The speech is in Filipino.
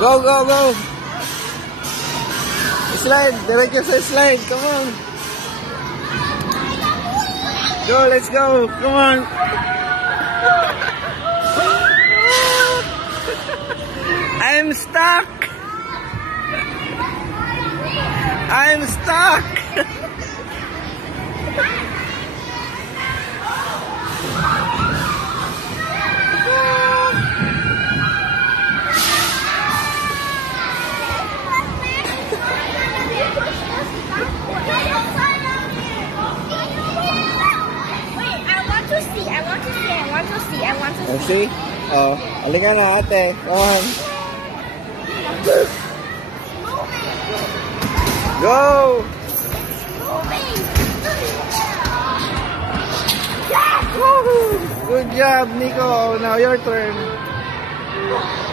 Go, go, go! Slide! Direct ka sa slide! Come on! Go, let's go! Come on! I'm stuck! I'm stuck! I See? Oh, halika na ate. Come on. Go! Good job, Nico. Now your turn.